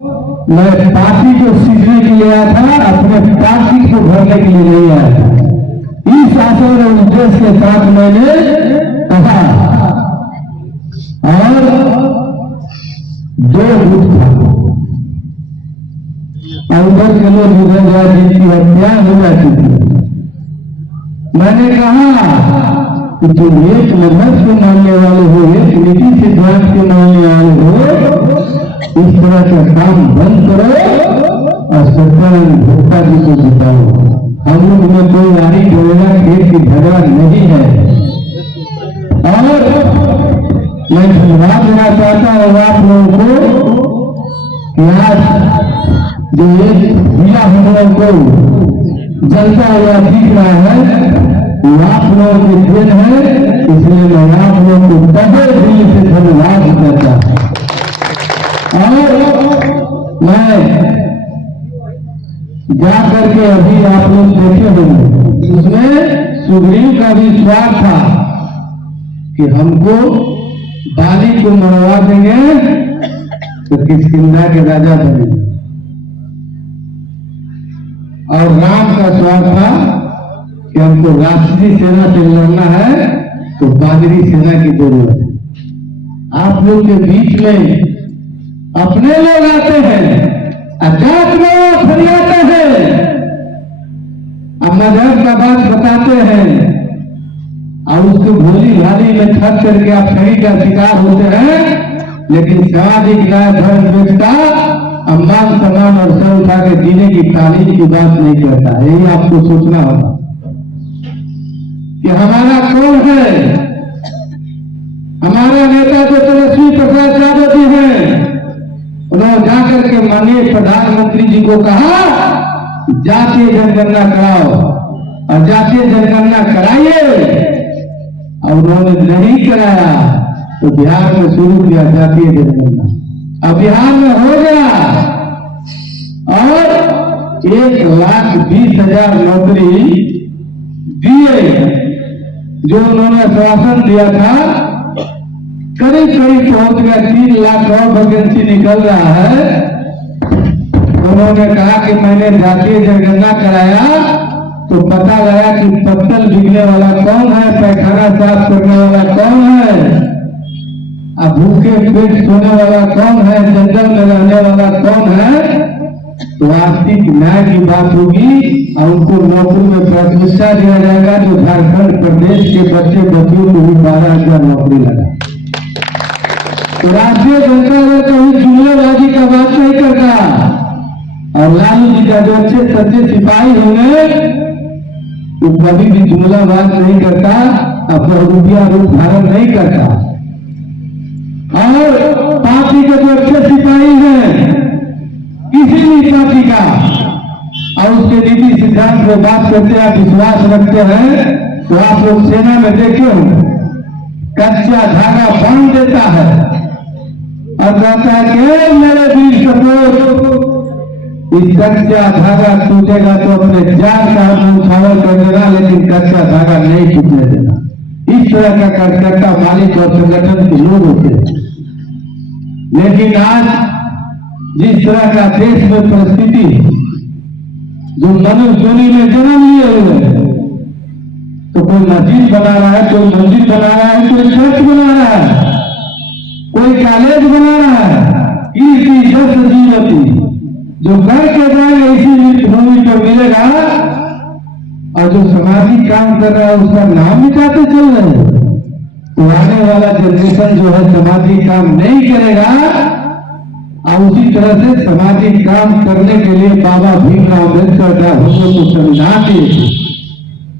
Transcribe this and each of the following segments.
मैं पार्टी को सीखने के लिए आया था, अपने पार्टी को भरने के लिए नहीं आया था। इस आशा और उद्देश्य के साथ मैंने कहा और 2 गुट था और उधर के लोग उधर जाए जिनकी हत्या हो जाती थी। मैंने कहा कि तुम एक नंबर के मानने वाले हो, एक नीति सिद्धांत के मानने वाले हो, इस तरह का काम बंद करो और सत्यानंद भोक्ता जी को जिताओ। हम लोग में कोई आरी डोला खेत की झगड़ा नहीं है। और मैं धन्यवाद देना चाहता हूँ आप लोगों को कि आज जो एक जिला हम लोगों को जलता हुआ दिख रहा है वो आप लोगों की देन है, इसलिए मैं आप लोगों को तहे दिल से धन्यवाद करता हूं। और मैं जा करके अभी आप लोग देखे होंगे उसमें सुग्रीव का भी स्वाद था कि हमको बाली को मरवा देंगे तो किष्किंधा के राजा बनेंगे, और राम का स्वाद था कि हमको राष्ट्रीय सेना से लड़ना है तो बादरी सेना की जरूरत है। आप लोग के बीच में अपने लोग आते हैं, अजात में फरियाते हैं, अब मजहब का बात बताते हैं और उसको भोली भाली में खर्च करके आप सही का शिकार होते हैं। लेकिन सामाजिक न्याय धर्म व्यवस्था अम्मान सम्मान और सर उठा के जीने की तालीम की बात नहीं करता। यही आपको सोचना होगा कि हमारा कौन है। हमारा नेता जो तेजस्वी प्रसाद यादव जी हैं, उन्होंने जाकर के माननीय प्रधानमंत्री जी को कहा जातीय जनगणना कराओ और जातीय जनगणना कराइए, और उन्होंने नहीं कराया तो बिहार में शुरू किया जातीय जनगणना। अब बिहार में हो गया और 1,20,000 नौकरी दिए जो उन्होंने आश्वासन दिया था, करीब करीब पहुंच गया 3 लाख और वैकेंसी निकल रहा है। उन्होंने कहा कि मैंने जातीय जनगणना कराया तो पता लगा कि पत्तल बिकने वाला कौन है, पैखाना साफ करने वाला कौन है, अब भूखे पेट सोने वाला कौन है, जंगल में रहने वाला कौन है। तो आर्थिक न्याय की बात होगी और उनको नौकरी में प्राथमिकता दिया जाएगा। जो झारखंड प्रदेश के बच्चे बच्चियों को भी 12,000 नौकरी लगा। तो राष्ट्रीय जनता दल कभी जुमलेबाजी का बात नहीं करता और लालू जी का जो अच्छे सच्चे सिपाही होंगे वो कभी भी जुमलाबाज नहीं करता, अपना रुपया रूप धारण नहीं करता। और पार्टी के जो अच्छे सिपाही हैं किसी भी पार्टी का और उसके नीति सिद्धांत में बात करते हैं, विश्वास रखते हैं, तो आप लोग सेना में देखे होंगे कच्चा धागा बांध देता है और कहता है कि मेरे वीर सपूत, इस कच्चा धागा टूटेगा तो अपने जान का उछावल कर देगा, लेकिन कच्चा धागा नहीं टूटने देना। इस तरह का कार्यकर्ता मालिक और संगठन के लोग होते हैं। लेकिन आज जिस तरह का देश में परिस्थिति, जो मनुष्य योनि में जन्म लिए हुए हैं, तो कोई मस्जिद बना रहा है, कोई मंदिर बना रहा है, कोई चर्च बना रहा है, कोई कॉलेज बना रहा है, इसी जस जीवती जो करके जाएगा इसी भूमि पर मिलेगा, और जो सामाजिक काम कर रहा है उसका नाम मिटाते चल रहे हैं। तो आने वाला जनरेशन जो है सामाजिक काम नहीं करेगा और उसी तरह से सामाजिक काम करने के लिए बाबा भीमराव अम्बेडकर हम लोग को संविधान दिए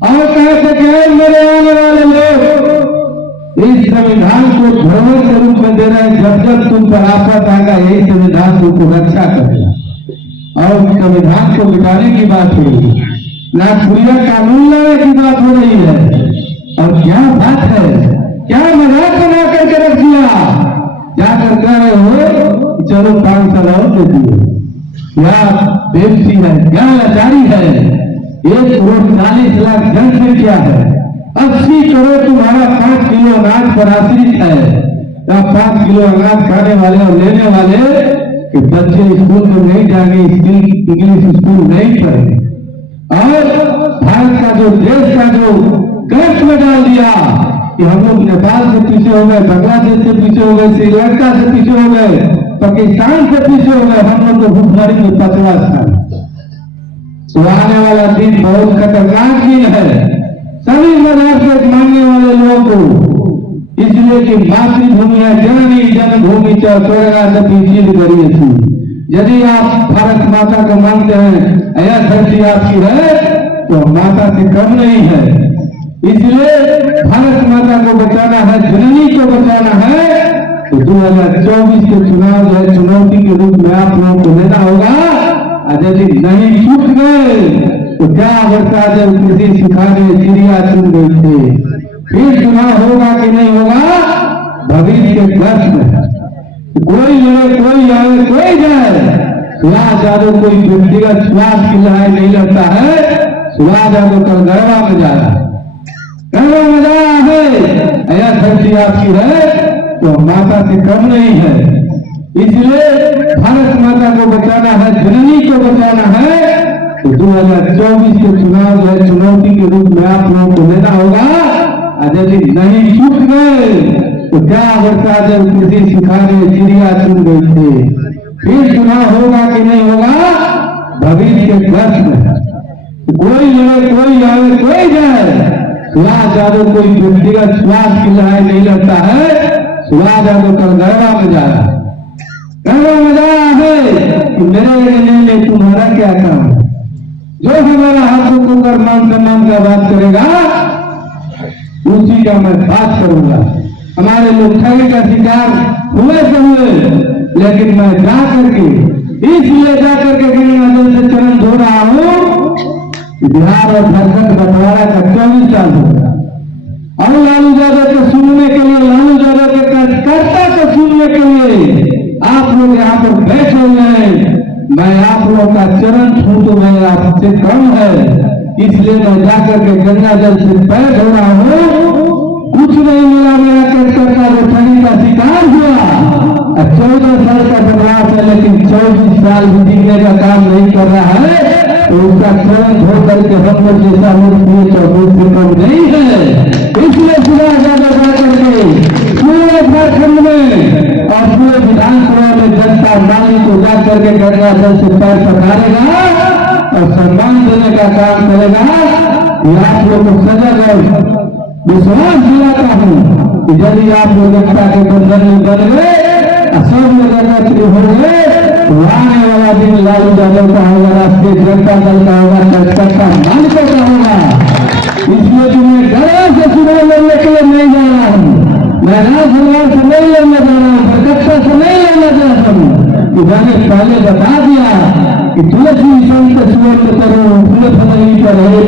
और कह सके मेरे आने वाले लोग इस संविधान को धरोहर के रूप में दे रहे हैं। जब जब तुम पर आफत आएगा यही संविधान तुमको रक्षा करेगा। और संविधान को मिटाने की बात हो रही है, नागपुरिया कानून लाने की बात हो रही है। और क्या बात है, क्या मजाक बना करके रख दिया, जाकर कह रहे हो चलो 5 साल और दे दिए। क्या बेबसी है, क्या लाचारी है। 1,40,00,000 जनसंख्या है, 80 करोड़ तुम्हारा 5 किलो अनाज पर आश्रित है। 5 किलो अनाज खाने वाले और लेने वाले कि बच्चे स्कूल में नहीं जाएंगे, इंग्लिश स्कूल नहीं पढ़ेंगे, और भारत का जो देश का जो गर्त में डाल दिया कि हम लोग नेपाल से पीछे हो गए, बांग्लादेश से पीछे हो गए, श्रीलंका से पीछे हो गए, पाकिस्तान से पीछे हो गए, हम लोग को भूखमरी में 50 साल। तो आने वाला दिन बहुत खतरनाक दिन है सभी मजहब के मानने वाले लोगों को, इसलिए कि मातृभूमि है जननी जन्मभूमि स्वर्गादपि चीज करिए थी। यदि आप भारत माता को मानते हैं, यह धरती आपकी है, तो माता से कम नहीं है। इसलिए भारत माता को बचाना है, जननी को बचाना है, तो 2024 के चुनाव जो है चुनौती के रूप में आप लोगों को लेना होगा। यदि नहीं छूट गए तो क्या वर्षा जब कृषि सिखाने चिड़िया चुन गई थे, फिर चुनाव होगा कि नहीं होगा, भविष्य के प्रश्न में कोई लड़े, कोई आए, कोई जाए, सुभाष यादव कोई व्यक्तिगत स्वार्थ की लड़ाई नहीं लड़ता है। सुभाष यादव कल गरबा में जा रहा है, यह धरती आपकी है, तो माता से कम नहीं है। इसलिए भारत माता को बचाना है, जननी को बचाना है, तो 2024 के चुनाव जो है चुनौती के रूप में आप लोगों को लेना होगा। यदि नहीं छूट गए तो क्या वर्षा जब कृषि सिखाने चिड़िया चुन गई थे, फिर चुनाव होगा कि नहीं होगा, भविष्य के प्रश्न में कोई लड़े, कोई आए, कोई जाए, सुभाष यादव कोई व्यक्तिगत स्वार्थ की लड़ाई नहीं लड़ता है। सुभाष यादव कल गरबा में जा रहा है, कि मेरे लिए तुम्हारा क्या काम है। जो हमारा हाथों को कर मान सम्मान का बात करेगा उसी का मैं बात करूंगा। हमारे लोग ठगी का शिकार हुए से हुए, लेकिन मैं जा करके इसलिए जा करके गंगा जल से चरण धो रहा हूं कि बिहार और झारखंड बंटवारा का 24 साल हो गया, और लालू यादव को सुनने के लिए, लालू यादव के कार्यकर्ता को सुनने के लिए आप लोग यहाँ पर बैठे हुए हैं। मैं आप लोगों का चरण छू तो मैं आपसे कम है, इसलिए मैं जाकर के गंगा जल से पैर धो रहा हूँ। कुछ नहीं मिला मेरा कार्यकर्ता जो ठगी का शिकार हुआ, 14 साल का बनवास है, लेकिन 24 साल भी जीने का काम नहीं कर रहा है, तो उसका चरण धो करके हम लोग जैसा लोग पूरे 24 से कम नहीं है। इसलिए सुभाष यादव जाकर के पूरे झारखंड में और पूरे विधानसभा में जनता नाली को जाकर के गंगा जल से पैर पखारेगा और सम्मान देने का काम करेगा। ये आप लोग को सजग और विश्वास दिलाता हूँ कि यदि आप लोग एकता के बंधन में बन गए, सब लोग एकत्रित हो गए, तो आने वाला दिन लालू यादव का होगा, राष्ट्रीय जनता दल का होगा, कार्यकर्ता मालिकों का होगा। इसलिए तुम्हें डर से चुनाव लड़ने के लिए नहीं जा रहा हूँ, मैं राजभवन से नहीं लड़ने जा रहा हूँ, कलकत्ता से नहीं लड़ने जा रहा हूँ। मैंने पहले बता दिया कि तुलसी संत सुवर्ण करो, फूल फलनी पर है,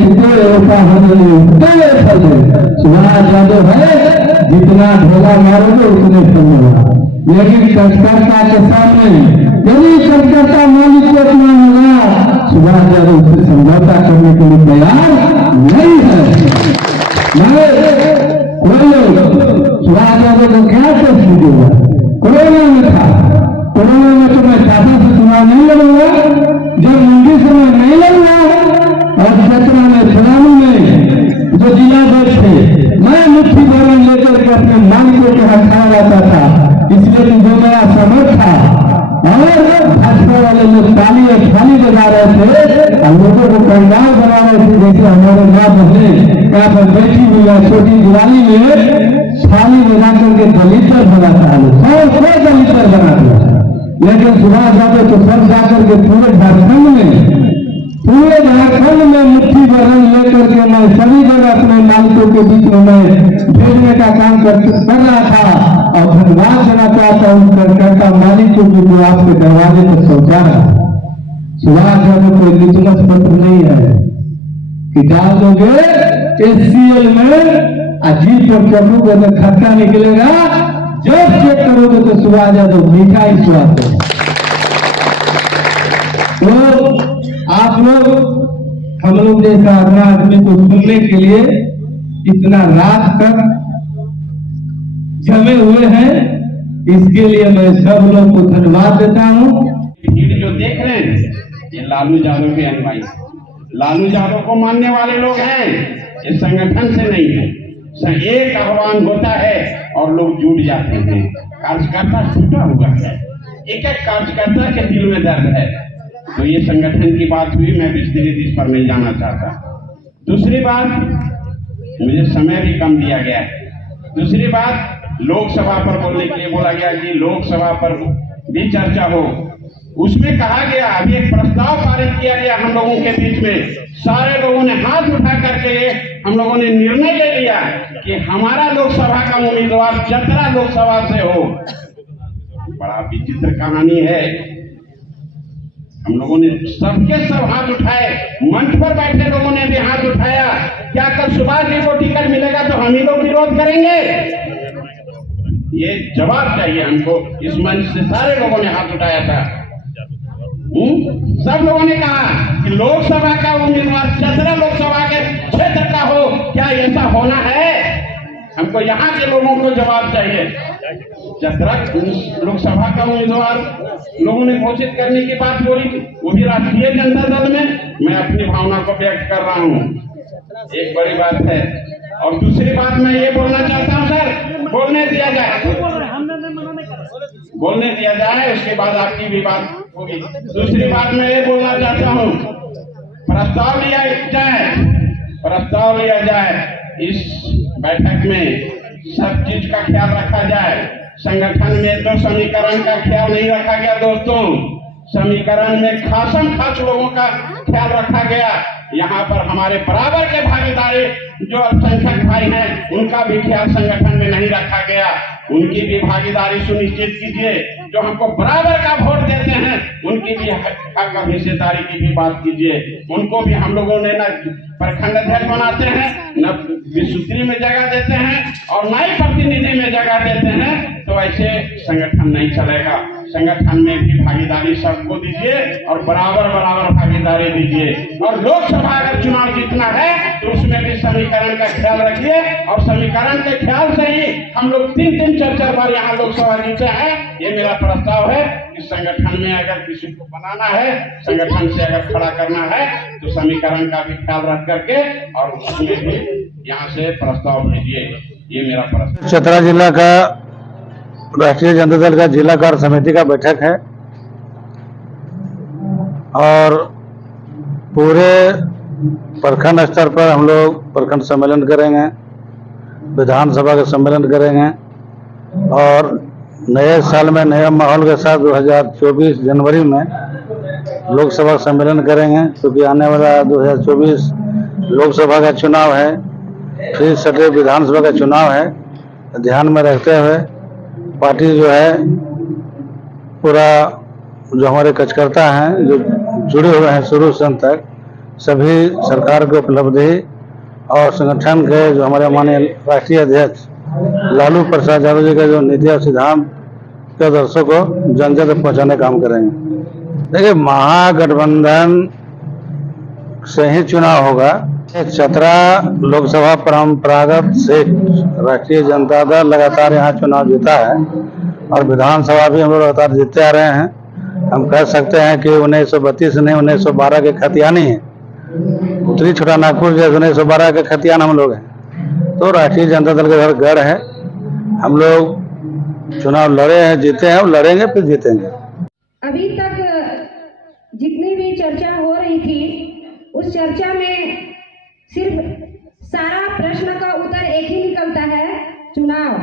सुभाष यादव है, जितना ढोला मारोगे उतने फल होगा। लेकिन कार्यकर्ता के सामने यदि कार्यकर्ता मालिक को इतना होगा, सुभाष यादव उससे समझौता करने के लिए तैयार नहीं है। सुभाष यादव को क्या टेस्ट देगा, कोरोना में था, कोरोना में तो मैं शासन से चुनाव नहीं लड़ूंगा, जब मंडी से मैं नहीं लड़ूंगा, और सतना में छलानी में जो जिला अध्यक्ष थे, मैं मुट्ठी भर लेकर के अपने मालिकों के हाथ खड़ा रहता था। इसलिए कि जो मेरा समर्थ था, और भाजपा वाले लोग ताली और थाली बजा रहे थे और लोगों को कंगाल बना रहे थे, जैसे हमारे माँ बहने यहाँ पर बैठी हुई है, छोटी दिवाली में थाली बजा करके दलितर बनाता है, 100 दलितर बनाते हैं। लेकिन सुभाष यादव तो सब जाकर के पूरे झारखंड में मुट्ठी भरन लेकर के मैं सभी जगह अपने मालिकों के बीच में मैं भेजने का काम कर रहा था, और धन्यवाद देना चाहता हूँ कार्यकर्ता मालिकों की जो आपके दरवाजे पर पहुंचा रहा। सुभाष यादव कोई लिटमस पत्र नहीं है कि डाल दोगे SCL में अजीब पर चढ़ू को तो खर्चा निकलेगा, जब चेक करोगे तो सुभाष यादव मीठा ही स्वाद है। तो आप लोग हम लोग जैसा अपना आदमी को सुनने के लिए इतना रात तक जमे हुए हैं, इसके लिए मैं सब लोग को धन्यवाद देता हूँ। भीड़ जो देख रहे हैं ये लालू यादव के अनुयायी, लालू यादव को मानने वाले लोग हैं, ये संगठन से नहीं है। एक आह्वान होता है और लोग जुट जाते हैं। कार्यकर्ता छूटा हुआ है, एक एक कार्यकर्ता के दिल में दर्द है। तो ये संगठन की बात हुई, मैं विस्तृत इस पर नहीं जाना चाहता। दूसरी बात, मुझे समय भी कम दिया गया है। दूसरी बात, लोकसभा पर बोलने के लिए बोला गया कि लोकसभा पर भी चर्चा हो। उसमें कहा गया, अभी एक प्रस्ताव पारित किया गया हम लोगों के बीच में, सारे लोगों ने हाथ उठा करके हम लोगों ने निर्णय ले लिया कि हमारा लोकसभा का उम्मीदवार चतरा लोकसभा से हो। बड़ा विचित्र कहानी है। हम लोगों ने सबके सब हाथ उठाए, मंच पर बैठे लोगों ने भी हाथ उठाया। क्या कल सुभाष जी को टिकट मिलेगा तो हम ही लोग विरोध करेंगे? ये जवाब चाहिए हमको। इस मंच से सारे लोगों ने हाथ उठाया था। सब लोगों ने कहा कि लोकसभा का उम्मीदवार चतरा लोकसभा के क्षेत्र का हो। क्या ऐसा होना है? हमको यहाँ के लोगों को जवाब चाहिए। चतरा लोकसभा का उम्मीदवार लोगों ने घोषित करने की बात बोली, वो भी राष्ट्रीय जनता दल में। मैं अपनी भावना को व्यक्त कर रहा हूँ, एक बड़ी बात है। और दूसरी बात मैं ये बोलना चाहता हूँ सर, बोलने दिया जाए, उसके बाद आपकी भी बात होगी। दूसरी बात मैं ये बोलना चाहता हूँ, प्रस्ताव लिया जाए इस बैठक में, सब चीज का ख्याल रखा जाए। संगठन में तो समीकरण का ख्याल नहीं रखा गया दोस्तों, समीकरण में खास लोगों का ख्याल रखा गया। यहाँ पर हमारे बराबर के भागीदारी जो अल्पसंख्यक भाई हैं, उनका भी ख्याल संगठन में नहीं रखा गया। उनकी भी भागीदारी सुनिश्चित कीजिए। जो हमको बराबर का वोट देते हैं, उनकी भी हक का हिस्सेदारी की भी बात कीजिए। उनको भी हम लोगों ने न प्रखंड अध्यक्ष बनाते हैं, न विश्वसनीय में जगह देते हैं, और न ही प्रतिनिधि में जगह देते हैं। तो ऐसे संगठन नहीं चलेगा। संगठन में भी भागीदारी सबको दीजिए और बराबर भागीदारी दीजिए। और लोकसभा अगर चुनाव जीतना है तो उसमें भी समीकरण का ख्याल रखिए। और समीकरण के ख्याल से ही हम लोग 3-4 बार यहाँ लोकसभा जीते हैं। ये मेरा प्रस्ताव है कि संगठन में अगर किसी को बनाना है, संगठन से अगर खड़ा करना है, तो समीकरण का भी ख्याल रख करके और उसमें भी यहाँ से प्रस्ताव भेजिए। ये मेरा प्रस्ताव। चतरा जिला का राष्ट्रीय जनता दल का जिला कार्य समिति का बैठक है और पूरे प्रखंड स्तर पर हम लोग प्रखंड सम्मेलन करेंगे, विधानसभा का सम्मेलन करेंगे और नए साल में नए माहौल के साथ 2024 जनवरी में लोकसभा सम्मेलन करेंगे। क्योंकि आने वाला 2024 लोकसभा का चुनाव है, फिर सटे विधानसभा का चुनाव है। ध्यान में रखते हुए पार्टी जो है पूरा जो हमारे कार्यकर्ता हैं जो जुड़े हुए हैं शुरू से अंत तक, सभी सरकार की उपलब्धि और संगठन के जो हमारे माननीय राष्ट्रीय अध्यक्ष लालू प्रसाद यादव जी का जो नीति और सिद्धांत के आदर्शों को जन जन तक पहुँचाने का काम करेंगे। देखिए, महागठबंधन से ही चुनाव होगा। चतरा लोकसभा परंपरागत से राष्ट्रीय जनता दल लगातार यहाँ चुनाव जीता है और विधानसभा भी हम लोग लगातार जीतते आ रहे हैं। हम कह सकते हैं कि 1932 नहीं 1912 के खतियानी है। उत्तरी छोटा नागपुर जैसे 1912 के खतियान हम लोग हैं। तो राष्ट्रीय जनता दल के घर गढ़ है। हम लोग चुनाव लड़े हैं, जीते हैं और लड़ेंगे फिर जीतेंगे। अभी तक जितनी भी चर्चा हो रही थी, उस चर्चा में सिर्फ सारा प्रश्न का उत्तर एक ही निकलता है, चुनाव।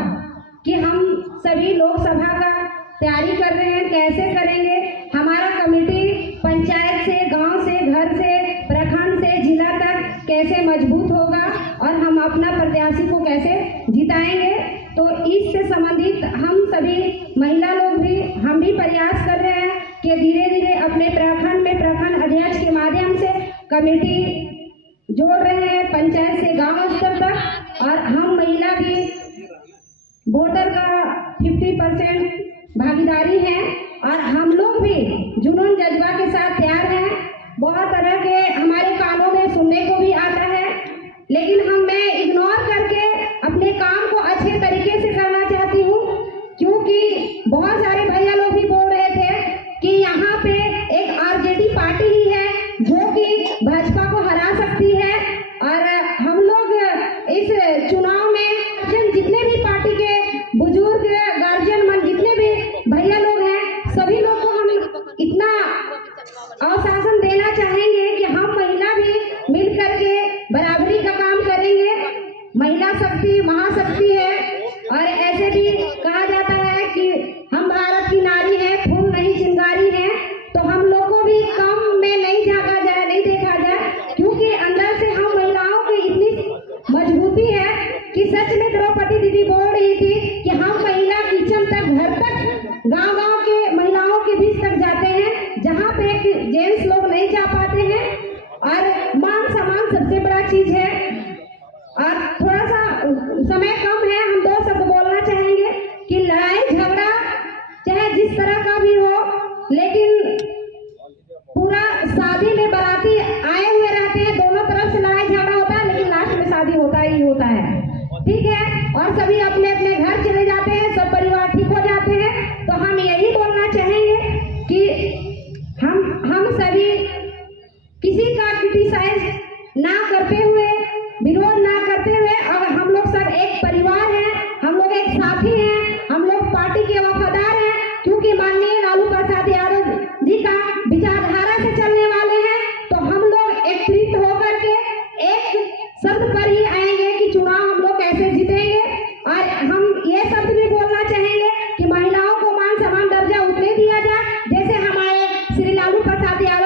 कि हम सभी लोकसभा का तैयारी कर रहे हैं, कैसे करेंगे, हमारा कमेटी पंचायत से, गांव से, घर से, प्रखंड से जिला तक कैसे मजबूत होगा और हम अपना प्रत्याशी को कैसे जिताएंगे। तो इससे संबंधित हम सभी महिला लोग भी, हम भी प्रयास कर रहे हैं कि धीरे धीरे अपने प्रखंड में प्रखंड अध्यक्ष के माध्यम से कमेटी जोड़ रहे हैं, पंचायत से गांव स्तर तक। और हम महिला भी वोटर का 50% भागीदारी है और हम लोग भी जुनून जज्बा के साथ तैयार हैं। बहुत तरह के हमारे कानों में सुनने को भी आता है, लेकिन मैं इग्नोर करके अपने काम को अच्छे तरीके से करना चाहती हूँ, क्योंकि आश्वासन देना चाहेंगे कि हम महिला भी मिल करके बराबरी का काम करेंगे। महिला शक्ति महाशक्ति है और ऐसे भी कहा जाता है कि हम भारत की नारी है, फूल नहीं चिंगारी है। तो हम लोग को भी कम में नहीं झांका जाए, नहीं देखा जाए, क्योंकि अंदर से हम महिलाओं की इतनी मजबूती है कि सच में द्रौपदी दीदी बोल रही थी कि हम महिला किचन तक, घर तक, गांव-गांव के महिलाओं के बीच तक जाते हैं जहां पे जेंट्स लोग नहीं जा पाते हैं। और मान सम्मान सबसे बड़ा चीज है। और थोड़ा सा समय कम है, हम 2 शब्द बोलना चाहेंगे कि लड़ाई झगड़ा चाहे जिस तरह का भी हो, लेकिन पूरा शादी में बाराती आए हुए रहते हैं, दोनों तरफ से लड़ाई झगड़ा होता है, लेकिन लास्ट में शादी होता ही होता है, ठीक है। और सभी अपने अपने घर चले जाते हैं, सब परिवार ठीक हो जाते हैं। तो हम यही बोलना चाहेंगे कि हम सभी किसी का क्रिटिसाइज ना करते हुए, विरोध ना करते हुए, और हम लोग सब एक परिवार हैं, हम लोग एक साथी हैं, हम लोग पार्टी के वफादार हैं, क्योंकि माननीय लालू प्रसाद यादव जी का विचारधारा से चलने वाले हैं। तो हम लोग एकत्रित होकर के एक शब्द पर ही आएंगे कि चुनाव हम लोग कैसे जीतेंगे। और हम ये शब्द भी बोलना चाहेंगे कि महिलाओं को मान सम्मान दर्जा उतने दिया जाए जैसे हमारे श्री लालू प्रसाद यादव